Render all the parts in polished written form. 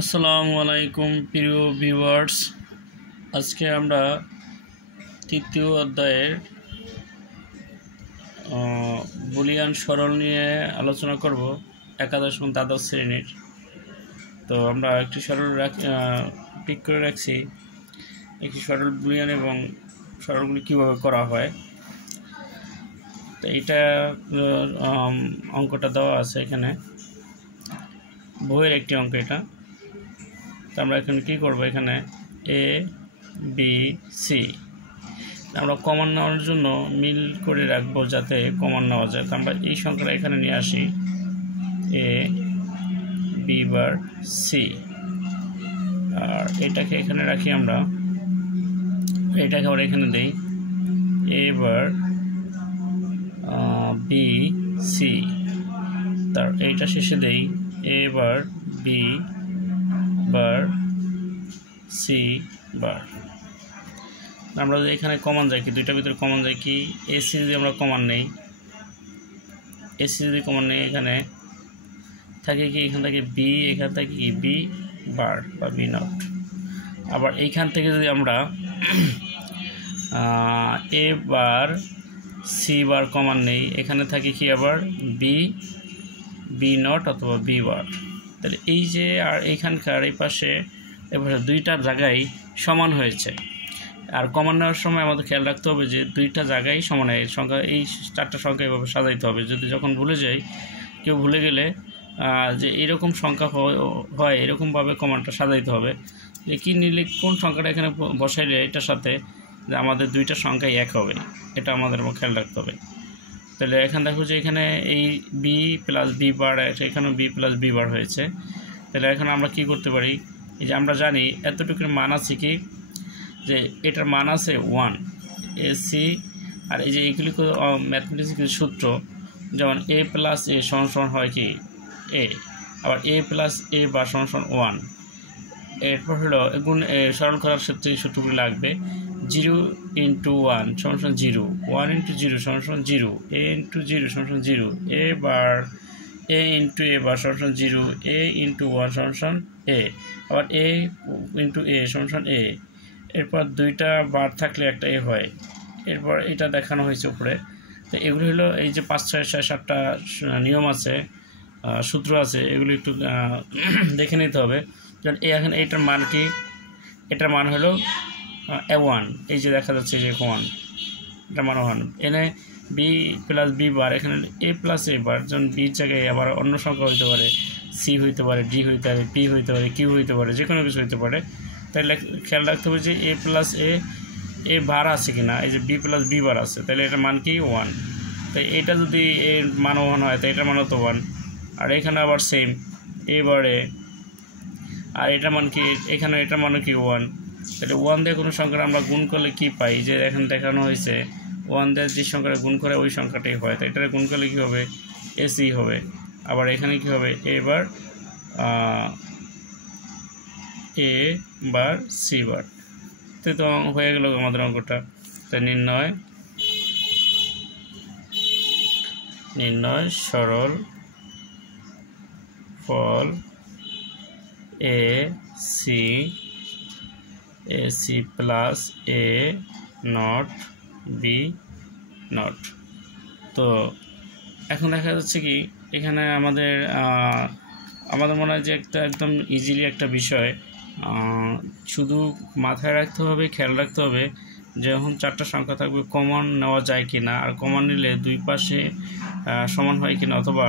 আসসালামু আলাইকুম প্রিয় ভিউয়ার্স। আজকে আমরা তৃতীয় অধ্যায়ের বুলিয়ান সরল নিয়ে আলোচনা করব একাদশ এবং দ্বাদশ শ্রেণীর। তো আমরা একটি সরল পিক করে রাখছি, একটি সরল বুলিয়ান এবং সরলগুলি কীভাবে করা হয়। তো এইটা অঙ্কটা দেওয়া আছে এখানে, বইয়ের একটি অঙ্ক এটা। তো আমরা এখানে কী করব, এখানে এ বি সি আমরা কমন নেওয়ার জন্য মিল করে রাখবো যাতে কমন নেওয়া যায়। তো আমরা এই সংখ্যাটা এখানে নিয়ে আসি, এ বি বার সি, আর এটাকে এখানে রাখি আমরা, এটাকে আবার এখানে দেই এ বার বি সি, তার এইটা শেষে দেই এ বার বি বার সি বার। আমরা যদি এখানে কমন যাই কি, দুইটার ভিতরে কমন যাই কি, এসি যদি আমরা কমন নেই, এসি যদি কমন নেই এখানে থাকে কি, এখান থেকে বি, এখান থেকে কি বি বার বা বি নট। আবার এইখান থেকে যদি আমরা এ বার সি বার কমন নেই, এখানে থাকে কি আবার বি বি নট অথবা বি বার। তাহলে এই যে আর এইখানকার এই পাশে এবারে দুইটা জায়গায় সমান হয়েছে। আর কমন নেওয়ার সময় আমাদের খেয়াল রাখতে হবে যে দুইটা জায়গায় সমান হয়, সংখ্যা এই চারটা সংখ্যা এভাবে সাজাইতে হবে। যদি যখন ভুলে যাই, কেউ ভুলে গেলে যে এরকম সংখ্যা হয় এরকমভাবে কমানটা সাজাইতে হবে, যে কী নিলে কোন সংখ্যাটা এখানে বসাইলে এটার সাথে যে আমাদের দুইটা সংখ্যাই এক হবে, এটা আমাদের খেয়াল রাখতে হবে। তাহলে এখানে দেখো যে এখানে এই বি প্লাস বি বার, এখানেও বি প্লাস বি বার হয়েছে। তাহলে এখন আমরা কি করতে পারি, এই যে আমরা জানি এতটুকুর মান আছে কি, যে এটার মান আছে 1 এসি। আর এই যে এইগুলি ম্যাথমেটিক্স সূত্র, যেমন এ প্লাস এ সমান হয় কি এ, আবার এ প্লাস এ বা সমান 1। এরপর হলো গুণ সরল করার ক্ষেত্রে এই সূত্রগুলি লাগবে। 0 ইন্টু 1 সমান 0, 1 ইন্টু 0 সমান 0, এ ইন্টু 0 সমান 0, এ বার এ ইন্টু এ বার সমান 0, এ ইন্টু 1 সমান এ, আবার এ ইন্টু এ সমান এ। এরপর দুইটা বার থাকলে একটা এ হয়। এরপর এটা দেখানো হয়েছে উপরে। তো এগুলি হলো এই যে 5, 6, 7টা নিয়ম আছে, সূত্র আছে, এগুলি একটু দেখে নিতে হবে। যেমন এখানে এইটার মান কি, এটার মান হলো A1, এই যে দেখা যাচ্ছে যে 1, এটার মান 1। এনে বি প্লাস বি বার, এখানে এ প্লাস এ বার, যেমন বির জায়গায় আবার অন্য সংখ্যা হইতে পারে, সি হইতে পারে, ডি হইতে পারে, পি হইতে পারে, কিউ হইতে পারে, যে কোনো কিছু হইতে পারে। তাহলে খেয়াল রাখতে হবে যে এ প্লাস এ বার আছে কিনা, এই যে বি প্লাস বি বার আছে, তাহলে এটার মান কি 1। তাই এটা যদি এর মান 1 হয় তাই এটার মানও তো 1। আর এখানে আবার সেম এ বারে, আর এটার মান কি, এখানে এটার মানও কি 1। তাহলে 1 দিয়ে কোনো সংখ্যা আমরা গুণ করলে কি পাই, যে এখানে দেখানো হয়েছে 1 দিয়ে যে সংখ্যাটা গুণ করে ওই সংখ্যাটাই হয়। তাই এটার গুণ করলে কী হবে, এসি হবে। আবার এখানে কি হবে, এবার এ বার সি বার। তো হয়ে গেল আমাদের অঙ্কটা। তাই নির্ণয় সরল ফল A C plus A nought B nought. তো এখন দেখা যাচ্ছে কি, এখানে আমাদের মনে হয় যে একদম ইজিলি একটা বিষয়, শুধু মাথায় রাখতে হবে, খেয়াল রাখতে হবে যখন চারটা সংখ্যা থাকবে কমন নেওয়া যায় কি না, আর কমন নিলে দুই পাশে সমান হয় কিনা, অথবা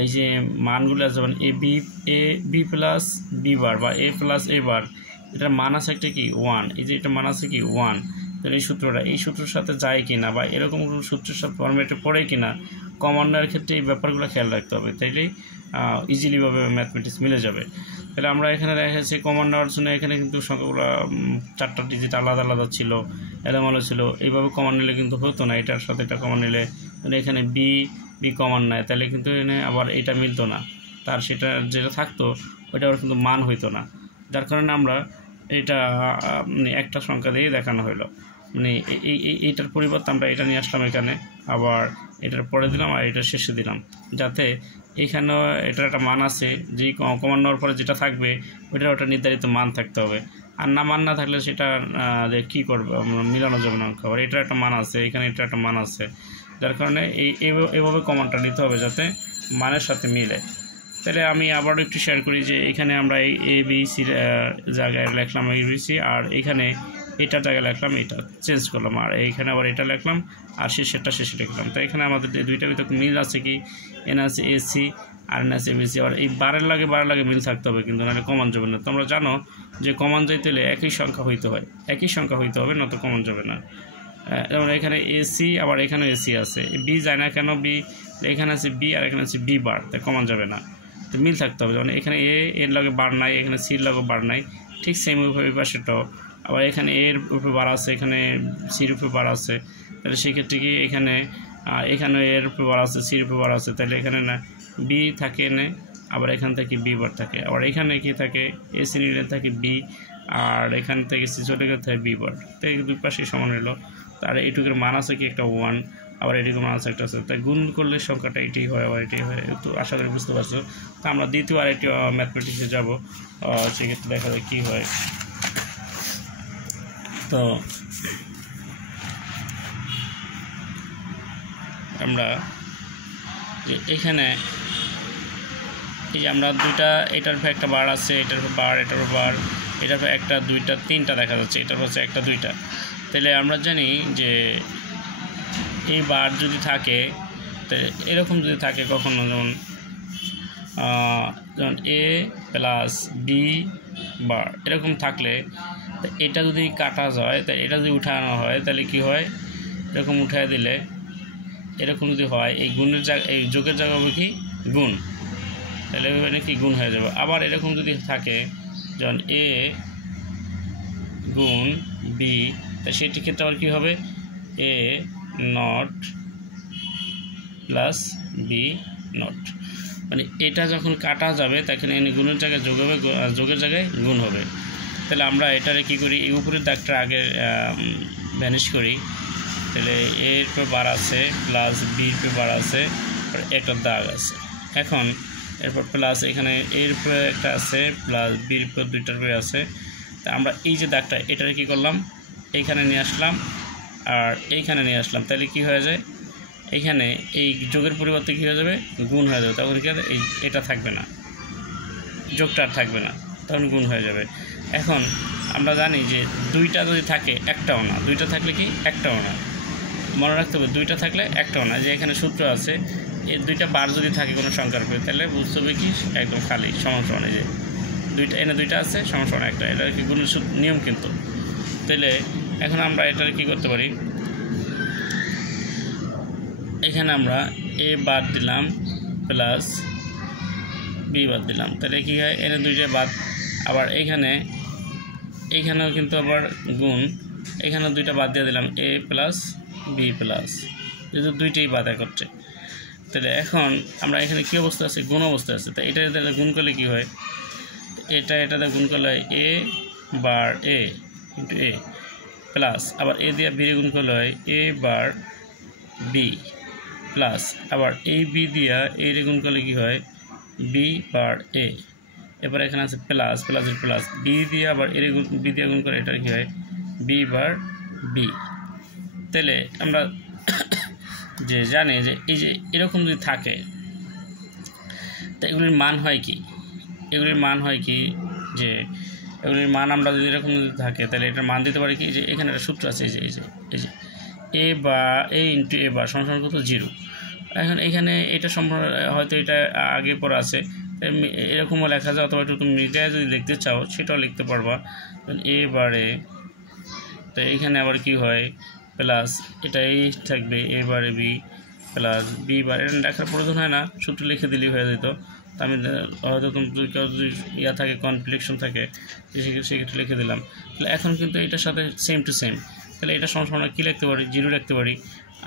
এই যে মানগুলো আছে যেমন এ বি প্লাস বি বার বা এ প্লাস এ বার, এটার মান আছে একটা কি 1, এই যে এটা মান আছে কি 1। তাহলে এই সূত্রটা এই সূত্রের সাথে যায় কিনা বা এরকম কোনো সূত্রের সাথে ফর্মেটে পড়ে কিনা, কমন নেওয়ার ক্ষেত্রে এই ব্যাপারগুলো খেয়াল রাখতে হবে। তাইলেই ইজিলিভাবে ম্যাথমেটিক্স মিলে যাবে। তাহলে আমরা এখানে দেখা যাচ্ছে কমন নেওয়ার জন্য এখানে কিন্তু সংখ্যাগুলো 4টা ডিজিট আলাদা আলাদা ছিল, এলোমেলো ছিল। এইভাবে কমন নিলে কিন্তু হতো না, এটার সাথে এটা কমন নিলে, এখানে বি কমন নেয়, তাহলে কিন্তু এখানে আবার এটা মিলতো না, তার সেটা যেটা থাকতো ওইটা আবার কিন্তু মান হইতো না। যার কারণে আমরা এটা একটা সংখ্যা দিয়ে দেখানো হলো, এইটার পরিবর্তে আমরা এটা নিয়ে আসলাম এখানে। আবার এটার পরে দিলাম আর এটা শেষে দিলাম, যাতে এখানেও এটার একটা মান আছে, যে কমান নেওয়ার পরে যেটা থাকবে ওটা নির্ধারিত মান থাকতে হবে। আর না মান না থাকলে সেটা কী করবে, মিলানো যাবে না। আবার এটার একটা মান আছে, এখানে এটার একটা মান আছে, যার কারণে এইভাবে কমানটা নিতে হবে যাতে মানের সাথে মিলে। তাহলে আমি আবারও একটু শেয়ার করি যে এখানে আমরা এই ABC জায়গায় লিখলাম ABC, আর এখানে এটার জায়গায় লিখলাম, এটা চেঞ্জ করলাম, আর এইখানে আবার এটা লিখলাম, আর শেষে লিখলাম। তো এখানে আমাদের দুইটার ভিতরে মিল আছে কি, এন আছে AC আর এন আছে ABC। আর এই বারের লাগে মিল থাকতে হবে, কিন্তু নাহলে কমান যাবে না। তোমরা জানো যে কমান যাইতে হলে একই সংখ্যা হইতে হবে, না তো কমান যাবে না। যেমন এখানে AC, আবার এখানে AC আছে, বি যায় না কেন, বি এখানে আছে বি আর এখানে আছে বি বার, তাই কমান যাবে না, তো মিল থাকতে হবে। যেমন এখানে এর লগে বার নাই, এখানে সির লগে বার নাই, ঠিক সেম ওইভাবে পাশেটাও। আবার এখানে এর উপরে বার আছে, এখানে সির উপরে বার আছে, তাহলে সেক্ষেত্রে কি এখানে এর উপরে বার আছে, সির উপরে বার আছে, তাহলে এখানে না বি থাকে এনে, আবার এখান থেকে বি বার থাকে, আবার এখানে কি থাকে AC নিলে থাকে বি, আর এখান থেকে সি চলে গেলে থাকে বি বার, তো এই দুই পাশেই সমান হলো। তার এইটুকুর মান আছে কি একটা 1, আবার এটুকুর মান আছে একটা আছে, তাই গুণ করলে সংখ্যাটা এটাই হয়, আবার এটাই হয়। তো আশা করি বুঝতে পারছো। তো আমরা দ্বিতীয় আরেকটি ম্যাথমেটিক্সে যাব, সেক্ষেত্রে দেখা যায় কী হয়। তো আমরা যে এখানে এই যে আমরা দুইটা, এটার উপর একটা বার আছে, এটার উপর বার, এটার উপর বার, এটার উপর একটা, দুইটা, তিনটা দেখা যাচ্ছে, এটার হচ্ছে একটা, দুইটা। তাহলে আমরা জানি যে এই বার যদি থাকে, এরকম যদি থাকে কখনো, যেমন A প্লাস বি বার এরকম থাকলে, এটা যদি কাটা যায়, তাই এটা যদি উঠানো হয়, তাহলে কি হয়, এরকম উঠায় দিলে এরকম যদি হয়, এই গুণের জায়গা, এই যোগের জায়গা হবে কি গুণ, তাহলে মানে কি গুণ হয়ে যাবে। আবার এরকম যদি থাকে, যখন A গুণ বি, তাই সেটি ক্ষেত্রে আবার কী হবে, A not plus B not, মানে এটা যখন কাটা যাবে তখন এনে গুণের জায়গায় যোগ হবে, যোগের জায়গায় গুণ হবে। তাহলে আমরা এটারে কী করি, এই উপরের দাগটা আগে ভ্যানিশ করি, তাহলে এর পর বার আছে প্লাস বির পর বার আছে, একটা দাগ আছে। এখন এরপর প্লাস এখানে এর পর একটা আছে, প্লাস বির পর দুইটার পরে আছে। তা আমরা এই যে দাগটা, এটারে কী করলাম, এইখানে নিয়ে আসলাম আর এইখানে নিয়ে আসলাম, তাহলে কি হয়ে যায়, এইখানে এই যোগের পরিবর্তে কী হয়ে যাবে, গুণ হয়ে যাবে। তখন কি হবে, এটা থাকবে না, যোগটা আর থাকবে না, তখন গুণ হয়ে যাবে। এখন আমরা জানি যে দুইটা যদি থাকে একটাও না, দুইটা থাকলে কি একটাও না, মনে রাখতে হবে দুইটা থাকলে একটাও না। যে এখানে সূত্র আছে, এই দুইটা বার যদি থাকে কোনো সংখ্যার উপরে, তাহলে বুঝতে হবে কি একদম খালি সমান সমান, এই যে দুইটা এনে দুইটা আছে সমান সমান একটা, এটা কি গুণের নিয়ম কিন্তু। তাহলে এখন আমরা এটার কি করতে পারি, এখানে আমরা এ বাদ দিলাম প্লাস বি বাদ দিলাম, তাহলে কী হয়, এনে দুইটা বাদ, আবার এইখানেও কিন্তু আবার গুণ, এখানেও দুইটা বাদ দিয়ে দিলাম এ প্লাস বি প্লাস, যেহেতু দুইটাই বাদ একত্রে। তাহলে এখন আমরা এখানে কী অবস্থা আছে, গুণ অবস্থা আছে। তাই এটা গুণ করলে কী হয়, এটাতে গুণ করলে হয় এ বার এ ইন্টু এ প্লাস, আবার এ দিয়ে বি গুণ করলে হয় এ বার বি প্লাস, আবার এই বি দিয়া এ গুণ করলে কী হয় বি বার এ। এবার এখানে আছে প্লাস, প্লাসের প্লাস, বি দিয়ে আবার এর বি দিয়ে গুণ করে এটা কী হয় বি বার বি। তাহলে আমরা যে জানি যে এই যে এরকম যদি থাকে, তা এগুলির মান হয় কি, এগুলির মান হয় কি, যে এগুলির মান আমরা যদি এরকম যদি থাকে, তাহলে এটার মান দিতে পারি কি, যে এখানে একটা সূত্র আছে, এই যে এ বা এ ইন্টু এ বার সমান কত 0। এখন এখানে এটা সম্পূর্ণ হয়তো এটা আগে পরে আছে, এরকমও লেখা যায়, অথবা একটু তুমি মিডিয়ায় যদি লিখতে চাও সেটাও লিখতে পারবা, এ বারে। তো এইখানে আবার কি হয় প্লাস, এটা এই থাকবে এ বারে বি প্লাস বি বার, এটা লেখার প্রয়োজন হয় না, সূত্র লিখে দিলেই হয়ে যেত। তো আমি হয়তো তুমি যদি ইয়া থাকে, কনফ্লিকশন থাকে, সেক্ষেত্রে লিখে দিলাম। তাহলে এখন কিন্তু এটার সাথে সেম টু সেম, তাহলে এটা সমান কী লিখতে পারি, 0 লিখতে পারি।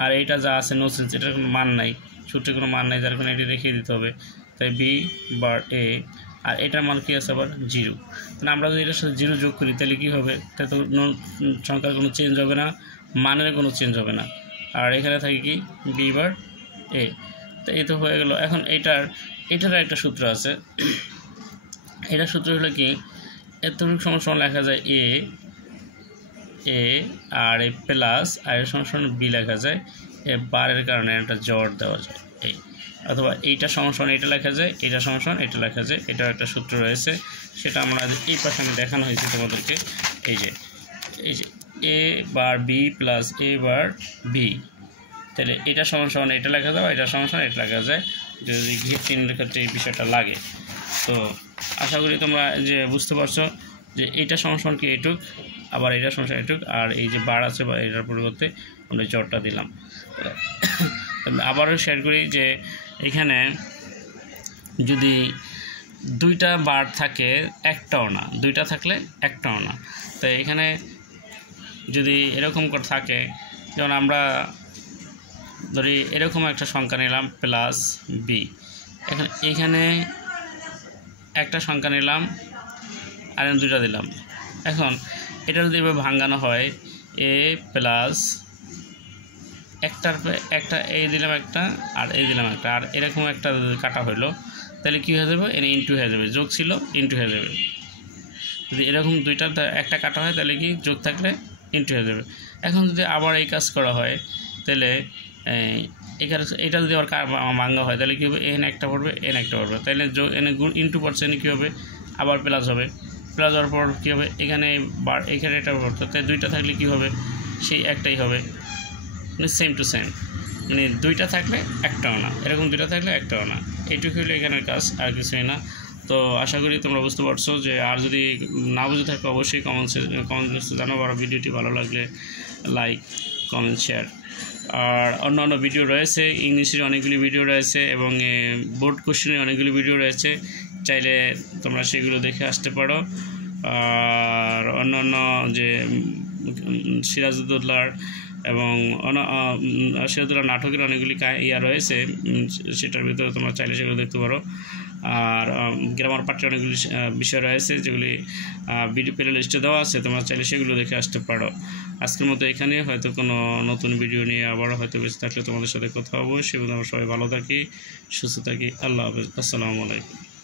আর এইটা যা আছে নো সেন্স, এটার কোনো মান নাই, সূত্রে কোনো মান নাই, যার কারণে এটি রেখে দিতে হবে। তাই বি বার এ, আর এটার মান কী আছে আবার 0। তাহলে আমরা যদি এটার সাথে 0 যোগ করি, তাহলে কী হবে, তাহলে তো সংখ্যার কোনো চেঞ্জ হবে না, মানের কোনো চেঞ্জ হবে না। আর এখানে থাকে কি বি বার এ। তো এই তো হয়ে গেল। এখন এটার একটা সূত্র আছে। এটার সূত্র হলো কি, এতটুকু সমান লেখা যায় এ আর এ প্লাস আর এর সমান বি লেখা যায়, এ বারের কারণে একটা জড় দেওয়া যায় এই, অথবা এইটা সমান এটা লেখা যায়, এটা সমান এটা লেখা যায়। এটার একটা সূত্র রয়েছে, সেটা আমরা এই পাশে আমি দেখানো হয়েছে তোমাদেরকে। এই যে এ বার বি প্লাস এ বার বি, তাহলে এটা সমান এটা লেখা যায়, এটা সমান এটা লেখা যায় যদি ঘির চিহ্নের ক্ষেত্রে এই বিষয়টা লাগে। তো আশা করি তোমরা যে বুঝতে পারছো যে এটা সমান কি এটুক, আবার এটা সমান এটুক, আর এই যে বার আছে বা এটার পরিবর্তে আমরা জড়টা দিলাম। আবারও শেয়ার করি যে এখানে যদি দুইটা বার থাকে একটাও না, দুইটা থাকলে একটাও না। তো এখানে যদি এরকম করে থাকে, যেমন আমরা ধরি এরকম একটা সংখ্যা নিলাম প্লাস বি, এখন এখানে একটা সংখ্যা নিলাম আর দুইটা দিলাম। এখন এটা যদি এভাবে ভাঙানো হয় এ প্লাস একটা এই দিলাম একটা আর এই দিলাম একটা, আর এরকম একটা কাটা হইলো, তাহলে কী হয়ে যাবে, এনে ইনটু হয়ে যাবে, যোগ ছিল ইনটু হয়ে যাবে। যদি এরকম দুইটা একটা কাটা হয় তাহলে কি যোগ থাকলে ইনটু হয়ে যাবে। এখন যদি আবার এই কাজ করা হয় তাহলে এখানে এটা যদি আবার ভাঙা হয় তাহলে কী হবে, এন একটা পড়বে এন একটা পড়বে, তাহলে যোগ এনে গুণ ইনটু পড়ছে কী হবে, আবার প্লাস হবে, প্লাস হওয়ার পর কী হবে, এখানে এটা পড়তো, তাই দুইটা থাকলে কী হবে, সেই একটাই হবে, মানে সেম টু সেম, মানে দুইটা থাকলে একটাও না, এরকম দুইটা থাকলে একটাও না। এইটুকু হলো এখানের কাজ, আর কিছুই না। তো আশা করি তোমরা বুঝতে পারছো। যে আর যদি না বুঝে থাকে অবশ্যই কমেন্টস জানাবো, আর ভিডিওটি ভালো লাগলে লাইক কমেন্ট শেয়ার। আর অন্যান্য ভিডিও রয়েছে, ইংলিশের অনেকগুলি ভিডিও রয়েছে এবং বোর্ড কোশ্চেনের অনেকগুলি ভিডিও রয়েছে, চাইলে তোমরা সেগুলো দেখে আসতে পারো। আর অন্যান্য যে সিরাজউদ্দৌলার এবং সিরাজউদ্দৌলা নাটকের অনেকগুলি রয়েছে, সেটার ভিতরে তোমরা চাইলে সেগুলো দেখতে পারো। আর গ্রামার পাঠ্যের অনেকগুলি বিষয় রয়েছে যেগুলি ভিডিও প্লে লিস্টে দেওয়া আছে, তোমরা চাইলে সেগুলো দেখে আসতে পারো। আজকের মতো এখানে, হয়তো কোনো নতুন ভিডিও নিয়ে আবারও হয়তো বেঁচে থাকলে তোমাদের সাথে কথা হবে। সেগুলো আমরা সবাই ভালো থাকি, সুস্থ থাকি। আল্লাহ হাফেজ, আসসালামু আলাইকুম।